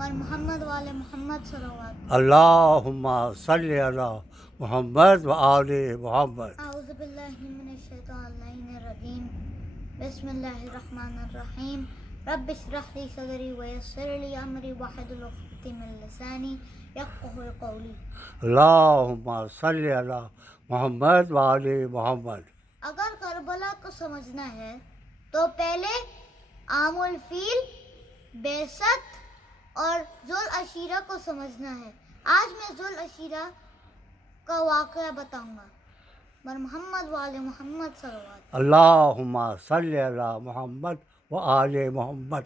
اور محمد والے محمد صلوات. اللہم صلی علی محمد و آل محمد. اعوذ باللہ من الشیطان اللعین الرجیم. بسم اللہ الرحمن الرحیم. رب اشرح لی صدری ویسر لی امری واحلل عقدۃ من لسانی یفقہوا قولی. اللہم صلی علی محمد و آل محمد. اگر کربلا کو سمجھنا ہے تو پہلے عام الفیل، بعثت اور ذوالعشیرہ کو سمجھنا ہے. آج میں ذوالعشیرہ کا واقعہ بتاؤں گا. بر محمد والے محمد صلوات. اللہم صلی علی محمد و آل محمد.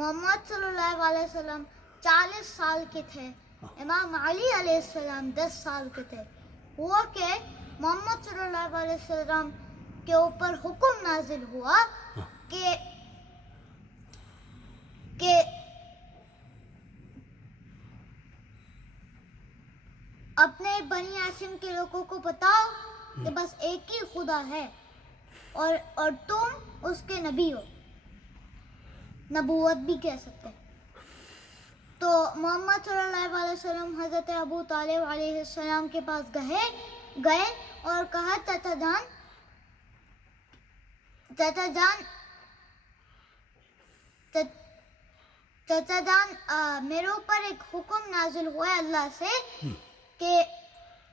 محمد صلی اللہ علیہ وسلم 40 سال کے تھے. امام علی علیہ السلام 10 سال کے تھے. ہوا کہ محمد صلی اللہ علیہ وسلم کے اوپر حکم نازل ہوا کہ اپنے بنی ہاشم کے لوگوں کو بتاؤ کہ بس ایک ہی خدا ہے اور تم اس کے نبی ہو، نبوت بھی کہہ سکتے ہیں. تو محمد صلی اللہ علیہ وسلم حضرت ابو طالب علیہ السلام کے پاس گئے اور کہا چچا جان میرے اوپر ایک حکم نازل ہوا ہے اللہ سے کہ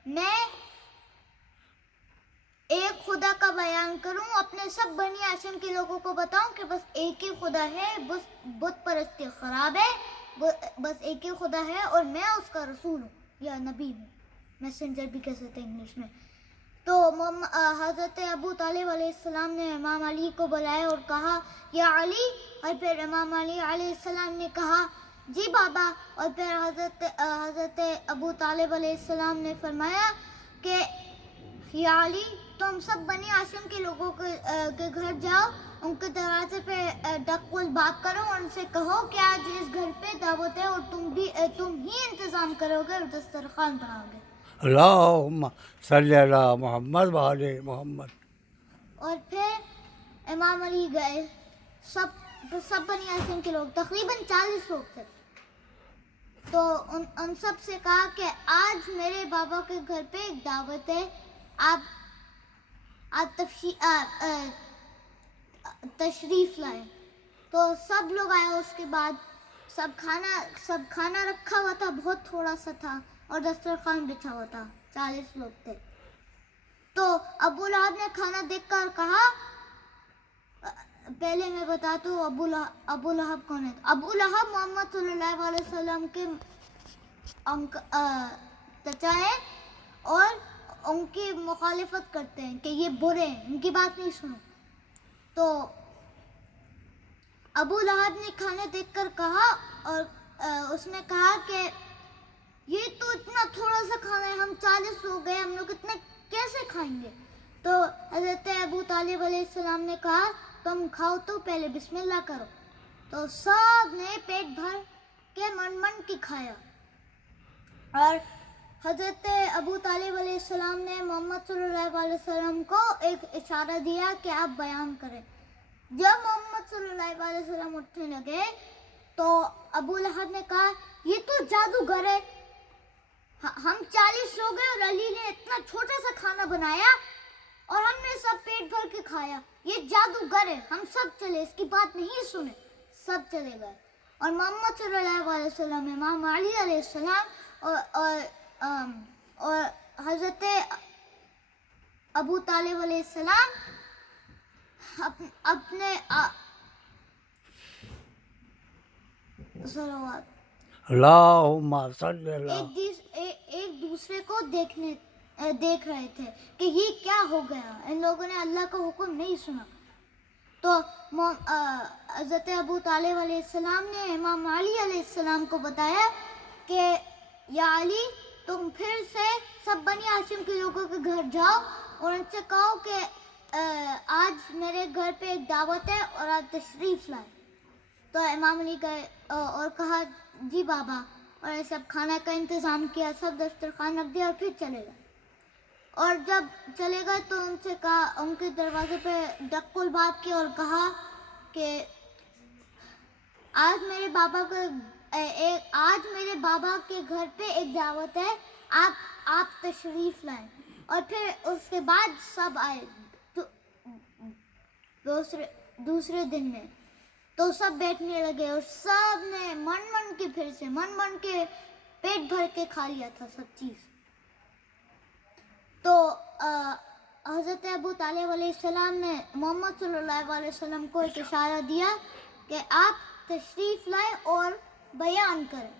میں ایک خدا کا بیان کروں، اپنے سب بنی ہاشم کے لوگوں کو بتاؤں کہ بس ایک ہی خدا ہے، بت پرستی خراب ہے، بس ایک ہی خدا ہے اور میں اس کا رسول ہوں یا نبی ہوں، میسنجر بھی کہہ سکتے ہیں انگلش میں. تو حضرت ابو طالب علیہ السلام نے امام علی کو بلایا اور کہا یا علی، اور پھر امام علی علیہ السلام نے کہا جی بابا. اور پھر حضرت ابو طالب علیہ السلام نے فرمایا کہ یا علی، تم سب بنی ہاشم کے لوگوں کے گھر جاؤ، ان کے دروازے پہ ڈکول بات کرو اور ان سے کہو کہ آج اس گھر پہ دعوت ہے اور تم ہی انتظام کرو گے اور دسترخوان بناؤ گے. اللہم صلی علی محمد و آل محمد. اور پھر امام علی گئے. سب بنی ہاشم کے لوگ تقریباً 40 لوگ تھے. تو ان سب سے کہا کہ آج میرے بابا کے گھر پہ ایک دعوت ہے، آپ تشریف لائیں. تو سب لوگ آئے. اس کے بعد سب کھانا رکھا ہوا تھا، بہت تھوڑا سا تھا، اور دسترخوان بچھا ہوا تھا. 40 لوگ تھے. تو ابو لہب نے کھانا دیکھ کر کہا، پہلے میں بتاتا ہوں ابو لہب کون ہے. ابو لہب محمد صلی اللہ علیہ وسلم کے چچا ہیں اور ان کی مخالفت کرتے ہیں کہ یہ برے ہیں، ان کی بات نہیں سنو. تو ابو لہب نے کھانا دیکھ کر کہا، اور اس نے کہا کہ یہ تو اتنا تھوڑا سا کھانا ہے، ہم 40 ہو گئے، ہم لوگ اتنے کیسے کھائیں گے. تو حضرت ابو طالب علیہ السلام نے کہا تم کھاؤ تو پہلے بسم اللہ کرو. تو سب نے پیٹ بھر کے من کی کھایا. اور حضرت ابو طالب علیہ السلام نے محمد صلی اللہ علیہ وسلم کو ایک اشارہ دیا کہ آپ بیان کریں. جب محمد صلی اللہ علیہ وسلم اٹھنے لگے تو ابو لہب نے کہا یہ تو جادوگر ہے، ہم 40 لوگ ہیں اور علی نے اتنا چھوٹا سا کھانا بنایا اور ہم نے سب پیٹ بھر کے کھایا، یہ جادوگر ہے، ہم سب چلے، اس کی بات نہیں سنے. سب چلے گئے. اور محمد صلی اللہ علیہ وسلم، امام علی علیہ السلام اور حضرت ابو طالب علیہ السلام اپنے صلوات اللہم صلی علی. ایک دوسرے کو دیکھ رہے تھے کہ یہ کیا ہو گیا، ان لوگوں نے اللہ کا حکم نہیں سنا. تو حضرت ابو طالب علیہ السلام نے امام علی علیہ السلام کو بتایا کہ یا علی، تم پھر سے سب بنی ہاشم کے لوگوں کے گھر جاؤ اور ان سے کہو کہ آج میرے گھر پہ ایک دعوت ہے اور آج تشریف لائیں. تو امام علی گئے اور کہا جی بابا، اور سب کھانا کا انتظام کیا، سب دسترخوان رکھ دیا اور پھر چلے گئے. اور جب چلے گئے تو ان سے کہا، ان کے دروازے پہ ڈکول بات کی اور کہا کہ آج میرے بابا کے گھر پہ ایک دعوت ہے, آپ تشریف لائیں. اور پھر اس کے بعد سب آئے دوسرے دن میں, تو سب بیٹھنے لگے اور سب نے من کے پیٹ بھر کے کھا لیا تھا سب چیز. تو حضرت ابو طالب علیہ السلام نے محمد صلی اللہ علیہ وسلم کو ایک اشارہ دیا کہ آپ تشریف لائیں اور بیان کریں.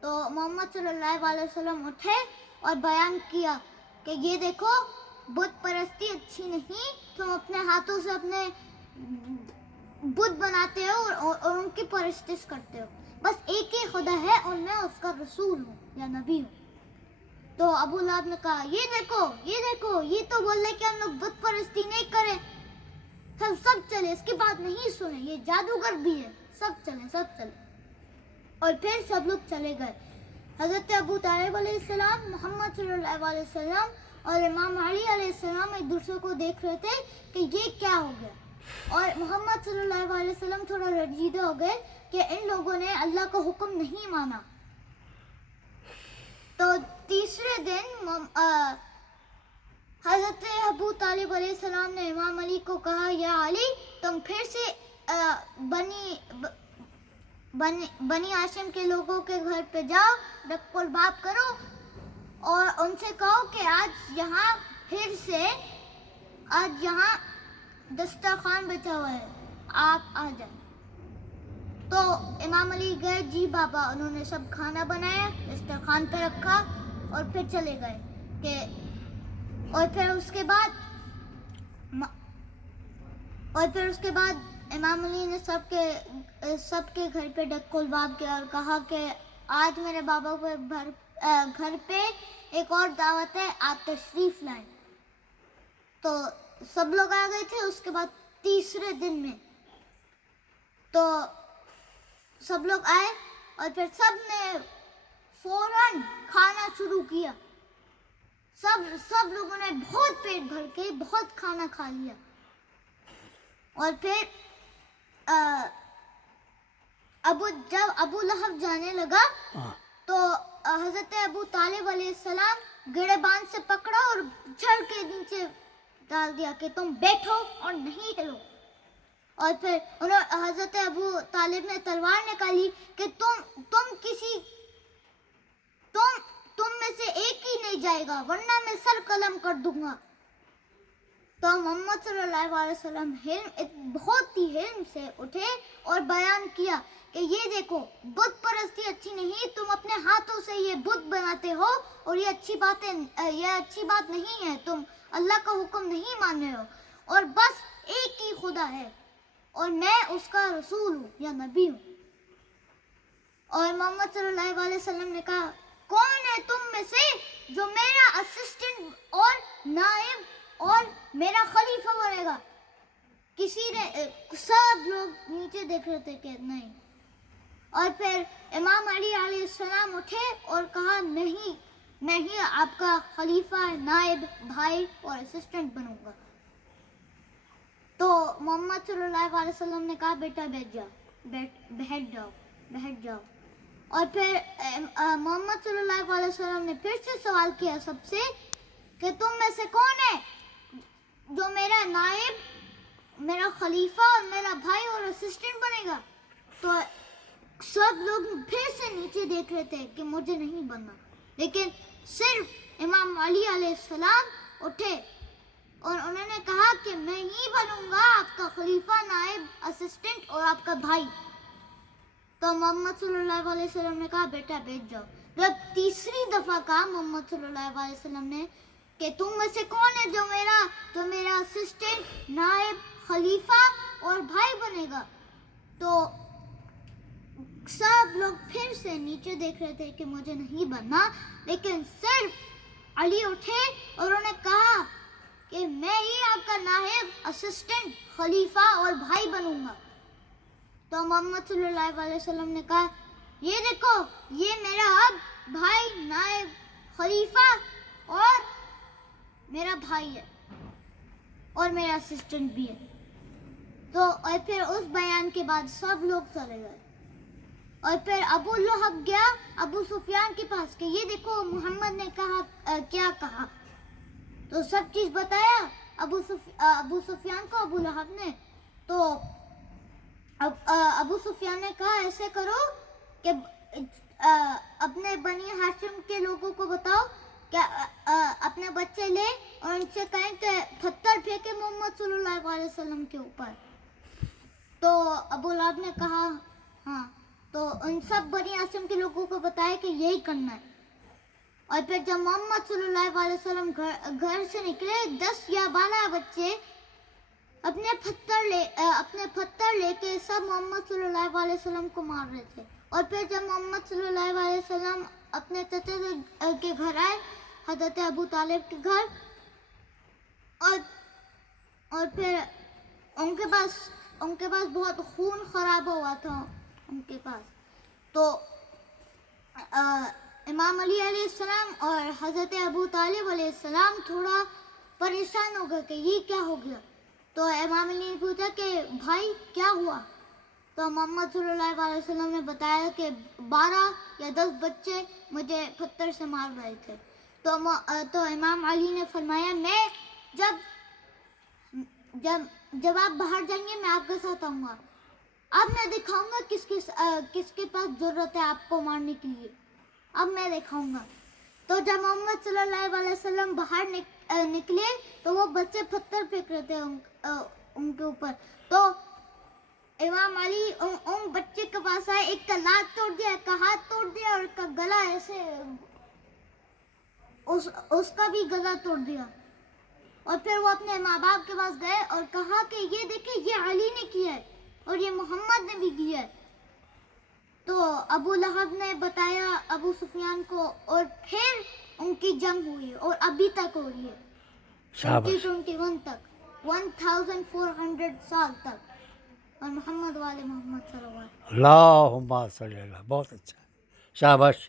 تو محمد صلی اللہ علیہ وسلم اٹھے اور بیان کیا کہ یہ دیکھو, بت پرستی اچھی نہیں, تم اپنے ہاتھوں سے اپنے بت بناتے ہو اور ان کی پرستش کرتے ہو. بس ایک ہی خدا ہے اور میں اس کا رسول ہوں یا نبی ہوں. تو ابو لہب نے کہا یہ دیکھو یہ تو بول رہے کہ ہم لوگ بت پرستی نہیں کریں. سب چلے, اس کی بات نہیں سنیں, یہ جادوگر بھی ہے, سب چلے. اور پھر سب لوگ چلے گئے. حضرت ابو طالب علیہ السلام, محمد صلی اللہ علیہ وسلم اور امام علی علیہ السلام ایک دوسرے کو دیکھ رہے تھے کہ یہ کیا ہو گیا. اور محمد صلی اللہ علیہ وسلم تھوڑا رنجیدہ ہو گئے کہ ان لوگوں نے اللہ کا حکم نہیں مانا. تو تیسرے دن حضرت ابو طالب علیہ السلام نے امام علی کو کہا, یا علی, تم پھر سے بنی ہاشم کے لوگوں کے گھر پہ جاؤ, رق الباب کرو اور ان سے کہو کہ آج یہاں دسترخوان بچا ہوا ہے, آپ آ جائیں. تو امام علی گئے, جی بابا. انہوں نے سب کھانا بنایا, دسترخوان پہ رکھا اور پھر چلے گئے اور پھر اس کے بعد امام علی نے سب کے گھر پہ ڈک الباب کیا اور کہا کہ آج میرے بابا کے گھر پہ ایک اور دعوت ہے, آپ تشریف لائیں. تو سب لوگ آ گئے تھے. اس کے بعد تیسرے دن میں تو سب لوگ آئے اور پھر سب نے فوراً کھانا شروع کیا. سب لوگوں نے بہت پیٹ بھر کے بہت کھانا کھا لیا. اور پھر جب ابو لہب جانے لگا تو حضرت ابو طالب علیہ السلام گڑے باندھ سے پکڑا اور جھڑ کے نیچے ڈال دیا کہ تم بیٹھو اور نہیں ہلو. اور پھر حضرت ابو طالب نے تلوار نکالی کہ تم میں سے ایک ہی نہیں جائے گا ورنہ میں سر قلم کر دوں گا. تو محمد صلی اللہ علیہ وسلم بہت ہی حلم سے اٹھے اور بیان کیا کہ یہ دیکھو, بت پرستی اچھی نہیں, تم اپنے ہاتھوں سے یہ بت بناتے ہو اور یہ اچھی بات نہیں ہے, تم اللہ کا حکم نہیں مان رہے ہو, اور بس ایک ہی خدا ہے اور میں اس کا رسول ہوں یا نبی ہوں. اور محمد صلی اللہ علیہ وسلم نے کہا, کون ہے تم میں سے جو میرا اسسٹنٹ اور نائب اور میرا خلیفہ بنے گا؟ سب لوگ نیچے دیکھ رہے تھے کہ نہیں. اور پھر امام علی علیہ السلام اٹھے اور کہا, نہیں, میں ہی آپ کا خلیفہ, نائب, بھائی اور اسسٹنٹ بنوں گا. تو محمد صلی اللہ علیہ وسلم نے کہا, بیٹا بیٹھ جاؤ. اور پھر محمد صلی اللہ علیہ وسلم نے پھر سے سوال کیا سب سے کہ تم میں سے کون ہے جو میرا نائب, میرا خلیفہ اور میرا بھائی اور اسسٹنٹ بنے گا؟ تو سب لوگ پھر سے نیچے دیکھ رہے تھے کہ مجھے نہیں بننا, لیکن صرف امام علی علیہ السلام اٹھے اور انہوں نے کہا کہ میں ہی بنوں گا آپ کا خلیفہ, نائب, اسسٹنٹ اور آپ کا بھائی. تو محمد صلی اللہ علیہ وسلم نے کہا, بیٹا بیٹھ جاؤ. جب تیسری دفعہ کہا محمد صلی اللہ علیہ وسلم نے کہ تم میں سے کون ہے جو میرا اسسٹنٹ, نائب, خلیفہ اور بھائی بنے گا, تو سب لوگ پھر سے نیچے دیکھ رہے تھے کہ مجھے نہیں بننا, لیکن صرف علی اٹھے اور انہوں نے کہا کہ میں ہی آپ کا نائب, اسسٹنٹ, خلیفہ اور بھائی بنوں گا. تو محمد صلی اللہ علیہ وسلم نے کہا, یہ دیکھو, یہ میرا اب بھائی, نائب, خلیفہ اور میرا بھائی ہے اور میرا اسسٹنٹ بھی ہے. تو اور پھر اس بیان کے بعد سب لوگ چلے گئے. اور پھر ابو لہب گیا ابو سفیان کے پاس کہ یہ دیکھو محمد نے کہا کیا کہا، تو سب چیز بتایا ابو سفیان کو ابو لہب نے. تو ابو سفیان نے کہا ایسے کرو کہ اپنے بنی ہاشم کے لوگوں کو بتاؤ کہ اپنے بچے لے اور ان سے کہیں کہ پتھر پھینکے محمد صلی اللہ علیہ وسلم کے اوپر. تو ابو لہب نے کہا ہاں. تو ان سب بنی ہاشم کے لوگوں کو بتایا کہ یہی کرنا ہے. اور پھر جب محمد صلی اللہ علیہ وسلم گھر سے نکلے 10 یا 12 بچے اپنے پتھر لے کے سب محمد صلی اللہ علیہ وسلم کو مار رہے تھے. اور پھر جب محمد صلی اللہ علیہ وسلم اپنے چچا کے گھر آئے حضرت ابو طالب کے گھر، اور پھر ان کے پاس بہت خون خراب ہوا تھا ان کے پاس. تو امام علی علیہ السلام اور حضرت ابو طالب علیہ السلام تھوڑا پریشان ہو گئے کہ یہ کیا ہو گیا. تو امام علی نے پوچھا کہ بھائی کیا ہوا؟ تو محمد صلی اللہ علیہ وسلم نے بتایا کہ 12 یا 10 بچے مجھے پتھر سے مار رہے تھے. تو امام علی نے فرمایا میں جب آپ باہر جائیں گے میں آپ کے ساتھ آؤں گا، اب میں دکھاؤں گا کس کے پاس ضرورت ہے آپ کو مارنے کے لیے، اب میں دکھاؤں گا. تو جب محمد صلی اللہ علیہ وسلم باہر نکلے تو وہ بچے پتھر پھینک رہے تھے ان کے اوپر. تو امام علی ان بچے کے پاس آئے، ایک کا لات توڑ دیا، ایک کا ہاتھ توڑ دیا اور ایک کا گلا ایسے اس کا بھی گلا توڑ دیا. اور پھر وہ اپنے ماں باپ کے پاس گئے اور کہا کہ یہ دیکھیں یہ علی نے کیا ہے اور یہ محمد نے بھی کیا ہے. تو ابو لہب نے بتایا ابو سفیان کو اور پھر ان کی جنگ ہوئی اور ابھی تک ہو رہی ہے 2021 تک 1400 سال تک. اور محمد والے محمد صلی اللہ علیہ وسلم اللہم صلی اللہ. بہت اچھا، شاباش.